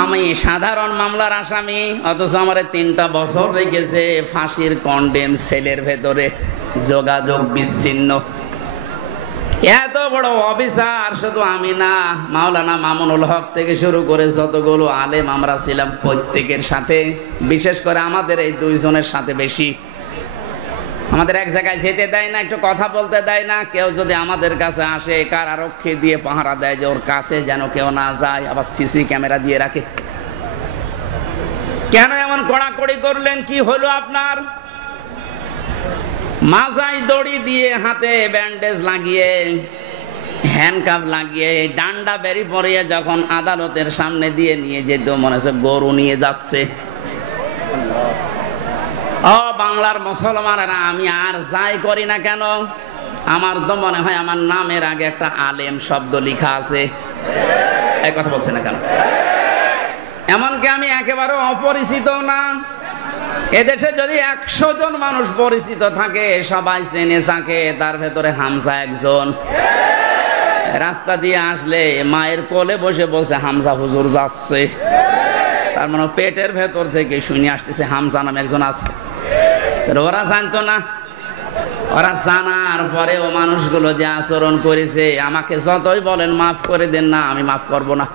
আমি সাধারণ মামলার আসামি, অথচ আমার 3টা বছর রেখেছে ফাঁসির কন্ডেম সেলের ভেতরে, যোগাযোগ বিচ্ছিন্ন। এত বড় অফিসার শুধু আমি না, মাওলানা মামুনুল হক থেকে শুরু করে যতগুলো আলেম আমরা ছিলাম, প্রত্যেকের সাথে, বিশেষ করে আমাদের এই 2 জনের সাথে বেশি, আমাদের এক জায়গায় যেতে দেয় না, একটু কথা বলতে দেয় না। কেউ যদি আমাদের কাছে আসে, কারারক্ষী দিয়ে পাহারা দেয় যে ওর কাছে যেন কেউ না যায়, আবার সিসি ক্যামেরা দিয়ে রাখে। কেন এমন কড়াকড়ি করলেন? কি হলো আপনার? মাজায় দড়ি দিয়ে, হাতে ব্যান্ডেজ লাগিয়ে, হ্যান্ডকাফ লাগিয়ে, ডান্ডা বেরি পরিয়ে যখন আদালতের সামনে দিয়ে নিয়ে যেত, মনে হচ্ছে গরু নিয়ে যাচ্ছে। ও বাংলার মুসলমানেরা, আমি আর যাই করি না কেন, আমার তো মনে হয় আমার নামের আগে একটা আলেম শব্দ লেখা আছে। এই কথা বলছে না কেন? এমনকি আমি একেবারে অপরিচিত না। এদেশে যদি 100 জন মানুষ পরিচিত থাকে, সবাই চেনে থাকে, তার ভেতরে হামজা একজন। রাস্তা দিয়ে আসলে মায়ের কোলে বসে বসে হামজা হুজুর যাচ্ছে, তার মানে পেটের ভেতর থেকে শুনে আসতেছে হামজা নামে একজন আছে। ওরা জানতো না, ওরা জানার পরেও মানুষগুলো যে আচরণ করেছে, আমাকে যতই বলেন মাফ করে দেন না, আমি মাফ করব না।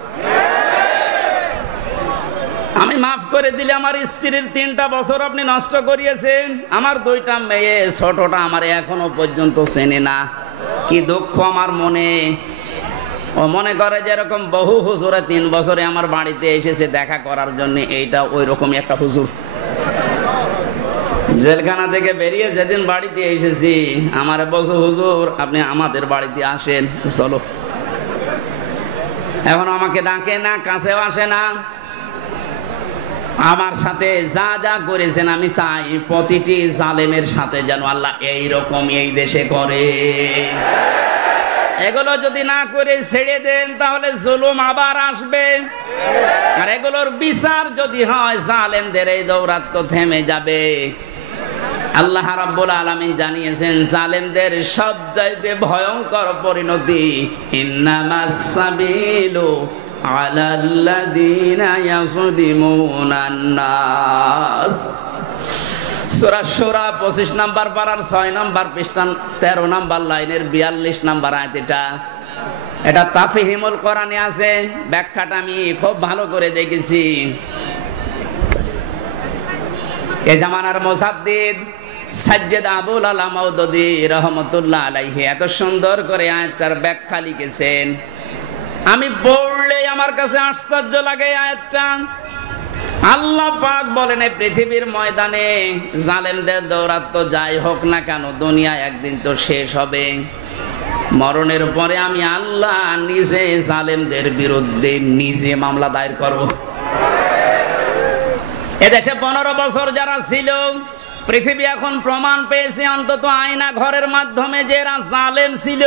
আমি মাফ করে দিলে আমার স্ত্রীর 3টা বছর আপনি নষ্ট করিয়েছেন, আমার 2টা মেয়ে, ছোটটা আমার এখনো পর্যন্ত চেনে না। কি দুঃখ আমার মনে। ও মনে করে যেরকম বহু হুজুরে 3 বছরে আমার বাড়িতে এসেছে দেখা করার জন্য, এইটা ওই রকমই একটা হুজুর। জেলখানা থেকে বেরিয়ে যেদিন বাড়িতে এসেছি, আমার বলছে হুজুর আপনি আমাদের বাড়িতে আসেন, চলো। এখন আমাকে ডাকে না, কাছেও আসে না। আমার সাথে যা যা করেছেন, আমি চাই প্রতিটি জালেমের সাথে যেন আল্লাহ এইরকম এই দেশে করে। এগুলো যদি না করে ছেড়ে দেন, তাহলে জুলুম আবার আসবে। আর এগুলোর বিচার যদি হয়, জালেমদের এই দৌরাত্ম থেমে যাবে। আল্লাহ রাব্বুল আলামিন জানিয়েছেন, জালেমদের সবচাইতে ভয়ঙ্কর পরিণতি, ইন্নামাস সাবিলু আলাল্লাযীনা ইয়াযলিমুনান নাস। সূরা শূরা 25 নম্বর পারার 6 নম্বর পৃষ্ঠা 13 নম্বর লাইনের 42 নম্বর আয়াত। এটা তাফহিমুল কোরআনে আছে, ব্যাখ্যাটা আমি খুব ভালো করে দেখেছি। এই জামানার মুজাদ্দিদ সাজ্জাদ আবুল আলা মাউদুদী রাহমাতুল্লাহ আলাইহি এত সুন্দর করে আয়াতটার ব্যাখ্যা লিখেছেন, আমি পড়লে আমার কাছে আশ্চর্য লাগে আয়াতটা। আল্লাহ পাক বলেন, এই পৃথিবীর ময়দানে জালেমদের দৌরাত্ম যাই হোক না কেন, দুনিয়া একদিন তো শেষ হবে। মরণের পরে আমি আল্লাহ নিজে জালেমদের বিরুদ্ধে নিজে মামলা দায়ের করব। এদেশে 15 বছর যারা ছিল, পৃথিবী এখন প্রমাণ পেয়েছে অন্তত আয়না ঘরের মাধ্যমে যে এরা জালেম ছিল।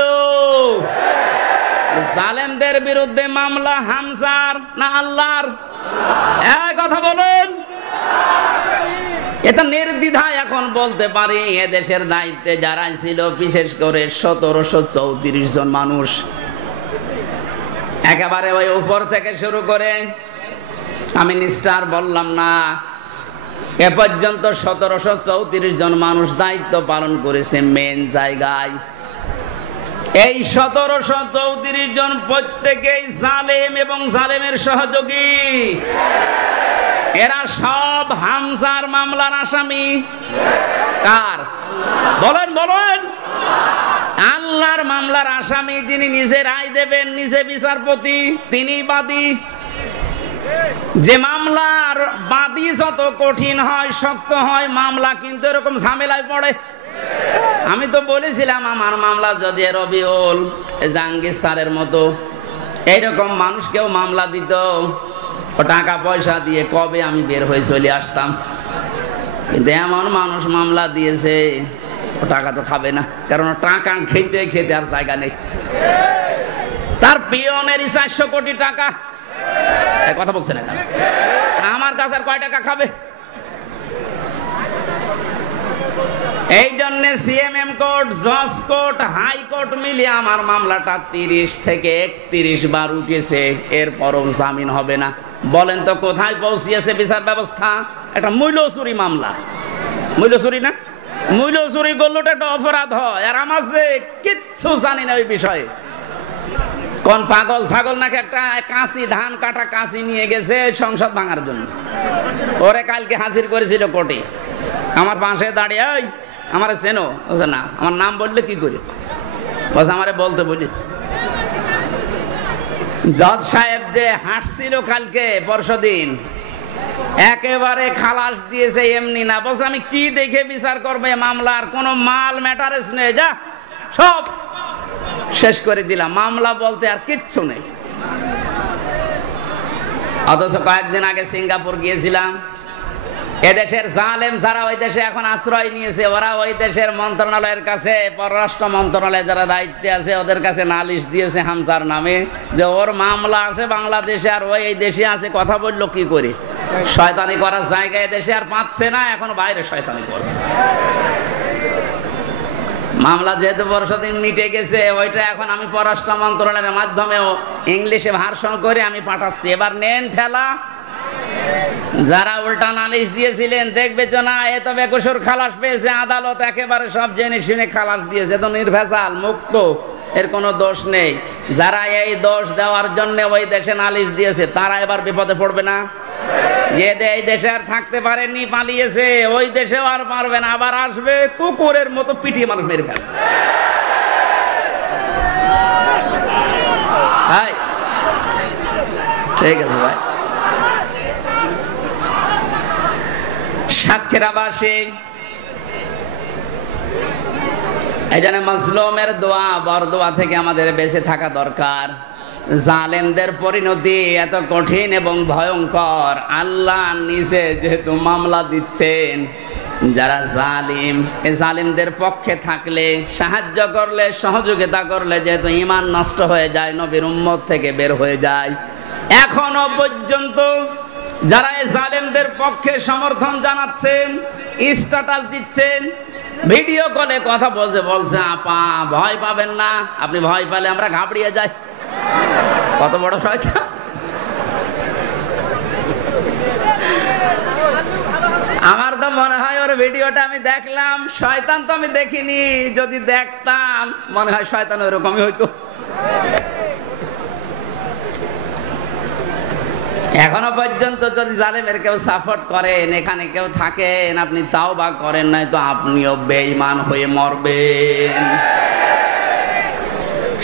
জালেমদের বিরুদ্ধে মামলা হামজার না আল্লাহর? এই কথা বলেন। এটা নির্দ্বিধায় এখন বলতে পারি, এদেশের দায়িত্বে যারা ছিল, বিশেষ করে 1734 জন মানুষ, একেবারে ওই উপর থেকে শুরু করে, আমি নিস্টার বললাম না, এ পর্যন্ত 1734 জন মানুষ দায়িত্ব পালন করেছে মেন জায়গায়। এই 1734 জন প্রত্যেকেই জালেম এবং জালেমের সহযোগী। এরা সব হামজার মামলার আসামি। কার? বলেন বলেন। আল্লাহর মামলার আসামি, যিনি নিজে রায় দেবেন, নিজে বিচারপতি, তিনি বাদী। যে মামলার বাদী যত কঠিন হয়, শক্ত হয়, মামলা কিন্তু এরকম ঝামেলায় পড়ে। আমি তো বলেছিলাম, আমার মামলা যদি রবিউল জাহাঙ্গীর স্যারের মতো এইরকম মানুষকেও মামলা দিত, টাকা পয়সা দিয়ে কবে আমি বের হয়ে চলে আসতাম। কিন্তু এমন মানুষ মামলা দিয়েছে, টাকা তো খাবে না, কারণ টাকা খেতে খেতে আর জায়গা নেই। তার পিয়নেরই 400 কোটি টাকা। কথা বলছে না, আমার কাছে আর কয় টাকা খাবে? এই জন্য সিএমএম কোর্ট, জজ কোর্ট, হাইকোর্ট মিলিয়ে আমার মামলাটা 30 থেকে 31 বার উঠেছে, এরপরও জামিন হবে না। বলেন তো কোথায় পৌঁছিয়েছে বিচার ব্যবস্থা? একটা মূল্য চুরি মামলা, মূল্য চুরি না, মূল্য চুরি করলে একটা অপরাধ হয়, আর আমার যে কিচ্ছু জানি না ওই বিষয়ে। কোন পাগল ছাগল নাকি একটা কাঁচি, ধান কাটা কাঁচি নিয়ে গেছে সংসদ ভাঙার জন্য, ওরে কালকে হাজির করেছিল কোর্টে। আমার পাশে দাঁড়িয়ে, ওই আমার চেনো? বলছে না। আমার নাম বললে কি করি? বলছে আমারে বলতে বলিস। জজ সাহেব যে হাঁটছিল কালকে পরশুদিন, একেবারে খালাস দিয়েছে এমনি না। বলছে আমি কি দেখে বিচার করবে মামলার? কোনো মাল ম্যাটারেস নেই, যা সব শেষ করে দিলাম, মামলা বলতে আর কিচ্ছু নেই। অথচ কয়েকদিন আগে সিঙ্গাপুর গিয়েছিলাম, এদেশের জালেম যারা ওই দেশে এখন আশ্রয় নিয়েছে, ওরা ওই দেশের মন্ত্রণালয়ের কাছে, পররাষ্ট্র মন্ত্রণালয়ে যারা দায়িত্বে আছে ওদের কাছে নালিশ দিয়েছে হামজার নামে, যে ওর মামলা আছে বাংলাদেশে আর ওই এই দেশে আছে, কথা বললো কি করে? শয়তানি করার জায়গায় দেশে আর পাচ্ছে না, এখন বাইরে শয়তানি করছে। মামলা যেহেতু পরশুদিন মিটে গেছে, ওইটা এখন আমি পররাষ্ট্র মন্ত্রণালয়ের মাধ্যমেও ইংলিশে ভার্সন করে আমি পাঠাচ্ছি। এবার নেন ঠেলা। যারা উল্টা নালিশ দিয়েছিলেন দেখবে যে না এ তো বেকসুর খালাস পেয়েছে, আদালত একেবারে সব জেনে শুনে খালাস দিয়েছে, তো নির্ভেজাল মুক্ত, এর কোনো দোষ নেই। যারা এই দোষ দেওয়ার জন্য ওই দেশে নালিশ দিয়েছে তারা এবার বিপদে পড়বে না? যে এই দেশে আর থাকতে পারেনি, পালিয়েছে, ওই দেশেও আর পারবে না, আবার আসবে কুকুরের মতো পিটিয়ে মানুষ মেরে ফেলবে। ঠিক আছে ভাই। সাতক্ষীরাবাসী এই জন্য মাজলুমের দোয়া, বরদোয়া থেকে আমাদের বেঁচে থাকা দরকার। জালেমদের পরিণতি এত কঠিন এবং ভয়ঙ্কর, আল্লাহ নিজে যেহেতু মামলা দিচ্ছেন, যারা জালিম, এই জালিমদের পক্ষে থাকলে, সাহায্য করলে, সহযোগিতা করলে যেহেতু ঈমান নষ্ট হয়ে যায়, নবীর উম্মত থেকে বের হয়ে যায়। এখনো পর্যন্ত যারা এই জালেমদের পক্ষে সমর্থন জানাচ্ছেন, স্ট্যাটাস দিচ্ছেন, ভিডিও কলে কথা বলছে আপা ভয় পাবেন না, আপনি ভয় পেলে আমরা ঘাবড়িয়ে যাই। কত বড় শয়তান! আমার তো মনে হয় ওর ভিডিওটা আমি দেখলাম, শয়তান তো আমি দেখিনি, যদি দেখতাম মনে হয় শয়তান ওরকমই হইতো। এখনো পর্যন্ত যদি জালেমের কেউ সাপোর্ট করেন, এখানে কেউ থাকেন, আপনি তাওবা করেন নাই তো আপনিও বেঈমান হয়ে মরবেন।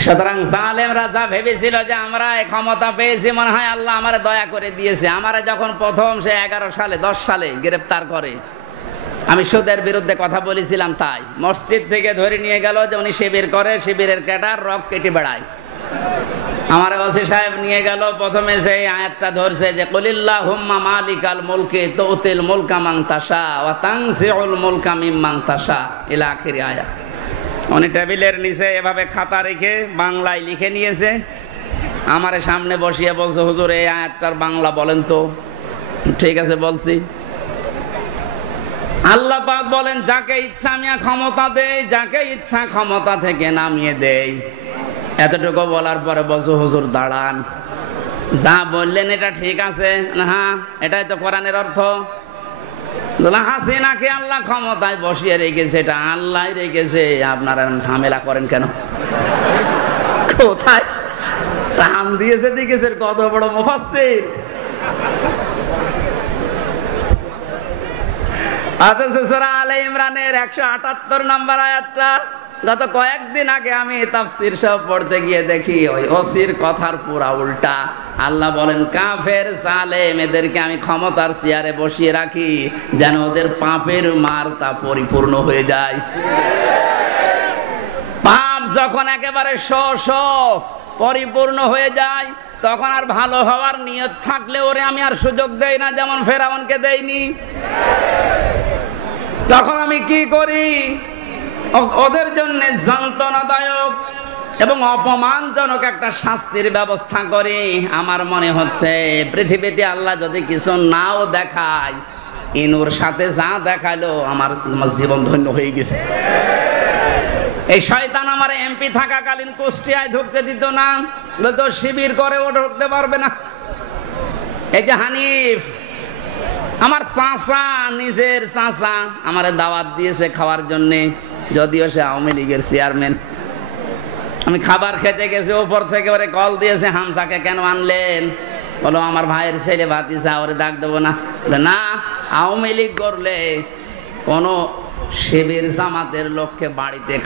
সুতরাং জালেমরা যা ভেবেছিল যে আমরা ক্ষমতা পেয়েছি, মনে হয় আল্লাহ আমারে দয়া করে দিয়েছে। আমারে যখন প্রথম সে 11 সালে 10 সালে গ্রেফতার করে, আমি সুদের বিরুদ্ধে কথা বলেছিলাম, তাই মসজিদ থেকে ধরে নিয়ে গেল যে উনি শিবির করে, শিবিরের ক্যাডার, রক কেটে বেড়ায়। আমার ওসি সাহেব নিয়ে গেল, প্রথমে সেই আয়াতটা ধরছে যে কুলিল্লাহুম্মা মালিকাল মুলকি তুতিল মুলকা মান তাশা ওয়া তানজিউল মুলকা মিম্মান তাশা ইলা আখির আয়াত। উনি টেবিলের নিচে এভাবে খাতা রেখে বাংলায় লিখে নিয়েছে, আমার সামনে বসিয়ে বলছে হুজুর এই আয়াতটার বাংলা বলেন তো। ঠিক আছে বলছি। আল্লাহ পাক বলেন যাকে ইচ্ছা আমি ক্ষমতা দেই, যাকে ইচ্ছা ক্ষমতা থেকে নামিয়ে দেই। এতটুকু বলার পরে বলছো হুজুর দাঁড়ান, যা বললেন এটা ঠিক আছে? হ্যাঁ, এটাই তো কোরআনের অর্থ। হাসিনাকে আল্লাহ ক্ষমতায় বসিয়ে রেখেছে, এটা আল্লাহ রেখেছে, আপনারা ঝামেলা করেন কেন? কোথায় টান দিয়েছে দেখেছে, কত বড় মুফাসসির। অথচ সূরা আলে ইমরানের 178 নম্বর আয়াতটা গত কয়েকদিন আগে আমি তাফসীর সহ পড়তে গিয়ে দেখি ওই ওসির কথার পুরা উল্টা। আল্লাহ বলেন কাফের জালেম এদেরকে আমি ক্ষমতার চেয়ারে বসিয়ে রাখি যেন ওদের পাপের মারতা পরিপূর্ণ হয়ে যায়। পাপ যখন একেবারে পরিপূর্ণ হয়ে যায় তখন আর ভালো হওয়ার নিয়ত থাকলে ওরে আমি আর সুযোগ দেই না, যেমন ফেরাউনকে দেইনি। তখন আমি কি করি? ওদের জন্য যন্ত্রণাদায়ক এবং অপমানজনক একটা শাস্তির ব্যবস্থা করি। আমার মনে হচ্ছে পৃথিবীতে আল্লাহ যদি কিছু নাও দেখায়, ইনুর সাথে যা দেখালো আমার জীবন ধন্য হয়ে গেছে। এই শয়তান আমার এমপি থাকাকালীন কুষ্টিয়ায় ঢুকতে দিত না, তো শিবির করে ও ঢুকতে পারবে না। এই যে হানিফ আমার চাচা, নিজের চাচা আমারে দাওয়াত দিয়েছে খাওয়ার জন্য, যদিও সে আওয়ামী লীগের চেয়ারম্যান। আমি খাবার খেতে গেছি, ওপর থেকে ওরে কল দিয়েছে, হামসাকে কেন আনলেন? বলো আমার ভাইয়ের ছেলে ভাতিজা, ওরে ডাক দেবো না? না, আওয়ামী লীগ করলে কোনো শিবির জামাতের লোককে বাড়িতে